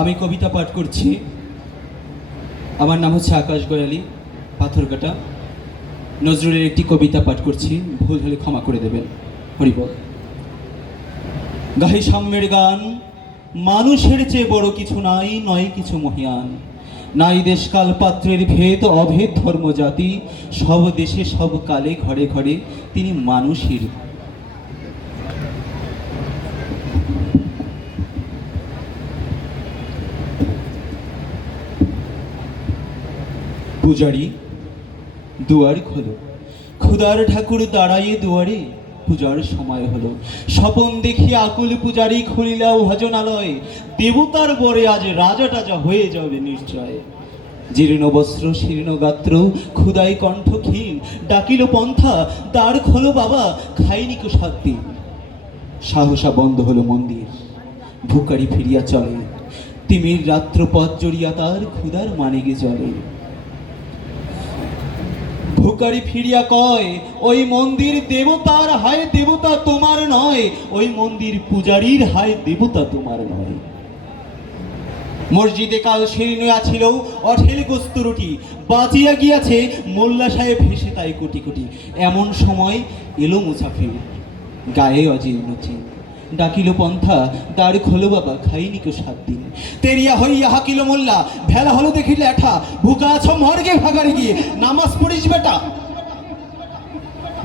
আমি কবিতা পাঠ করছি। আমার নাম হচ্ছে আকাশ গয়ালি পাথরকাটা নজরুলের একটি কবিতা পাঠ করছি। ভুল হলে ক্ষমা করে দেবেন। হরিবল গাহি সাম্যের গান, মানুষের চেয়ে বড় কিছু নাই, নয় কিছু মহিয়ান। নাই দেশকাল পাত্রের ভেদ, অভেদ ধর্ম জাতি সব দেশে সব কালে, ঘরে ঘরে তিনি মানুষের পূজারি, দুয়ার খোলো। ক্ষুদার ঠাকুর দাঁড়াইয়ে দুয়ারে, পূজার সময় হলো। স্বপন দেখি আকুল পূজারি খুলিলাও ভজনালয় দেবতার বরে আজ রাজা টাজা হয়ে যাবে নিশ্চয়। জীর্ণ বস্ত্র, শীর্ণ গাত্র ক্ষুদাই কণ্ঠ ক্ষীণ। ডাকিল পন্থা, দ্বার খোলো বাবা খাইনি কো সাত সাহসা বন্ধ হলো মন্দির। ভুকারি ফিরিয়া চলে। তিমির রাত্র পথ জড়িয়া তার ক্ষুদার মানিকে চলে। ভুকারি ফিরিয়া কয়, ওই মন্দির দেবতার হায় দেবতা তোমার নয়, ওই মন্দির পূজারীর হায় দেবতা তোমার নয়। মসজিদে কাল শীর্ণ আছিল অঠেল গোস্তুরুটি বাঁচিয়া গিয়াছে মোল্লা সাহেব হেসে তাই কোটি কোটি। এমন সময় এলো মুসাফির, গায়ে অজীর্ণ চিন। ডাকিল পন্থা দাঁড় খোলো বাবা, খাইনি কো সাত দিন। তেরিয়া হইয়া হাকিল মোল্লা, ভেলা হলো দেখিলে এঠা, ভুকা আছো মর্গে ভাগারে গিয়ে, নামাজ পড়িস বেটা।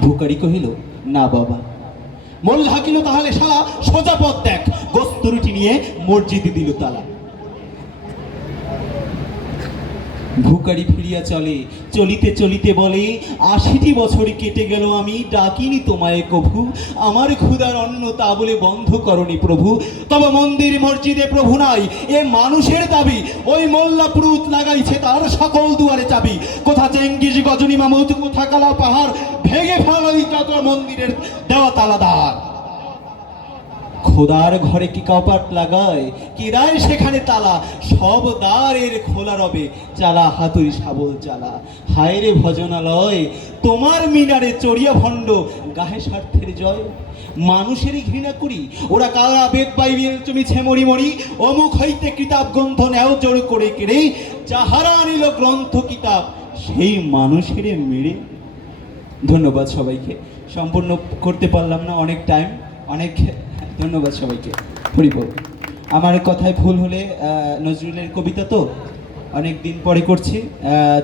ভুকারি কহিল, না বাবা। মোল্লা হাকিল তাহলে শালা সোজা পথ দেখ গোস্তরুটি নিয়ে মসজিদে দিল তালা। ভুকারি ফিরিয়া চলে। চলিতে চলিতে বলে, আশিটি বছর কেটে গেল আমি, ডাকিনি তোমায় কভু। আমার ক্ষুদার অন্ন তা বলে বন্ধ করনি প্রভু। তবে মন্দির মসজিদে প্রভু নাই, এ মানুষের দাবি। ওই মোল্লা পুরুত লাগাইছে তার সকল দুয়ারে চাবি। কোথা চেঙ্গিস গজনী মামুদ, কোথা কালা পাহাড়, ভেঙে ফেলাই যত মন্দিরের দেওয়া তালাদার খোদার ঘরে কি কপাট লাগায়? কি দেয় সেখানে তালা? সব দ্বারের খোলা রবে, চালা হাতুড়ি শাবল চালা। হায় রে ভজনালয়, তোমার মিনারে চড়িয়া ভণ্ড, গাহে স্বার্থের জয়। মানুষেরই ঘৃণা করি, ওরা কারা বেদ বাইবেল তুমি ছেমরি মরি, অমুক হইতে কিতাব গ্রন্থ নেও জোর করে কেড়ে। যাহারা আনিল গ্রন্থ কিতাব, সেই মানুষের মেরে। ধন্যবাদ সবাইকে। সম্পূর্ণ করতে পারলাম না অনেক টাইম অনেক ধন্যবাদ সবাইকে। হরিবল আমার কথায় ভুল হলে নজরুলের কবিতা তো অনেক দিন পরে করছি।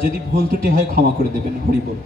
যদি ভুল ত্রুটি হয় ক্ষমা করে দেবেন হরিবল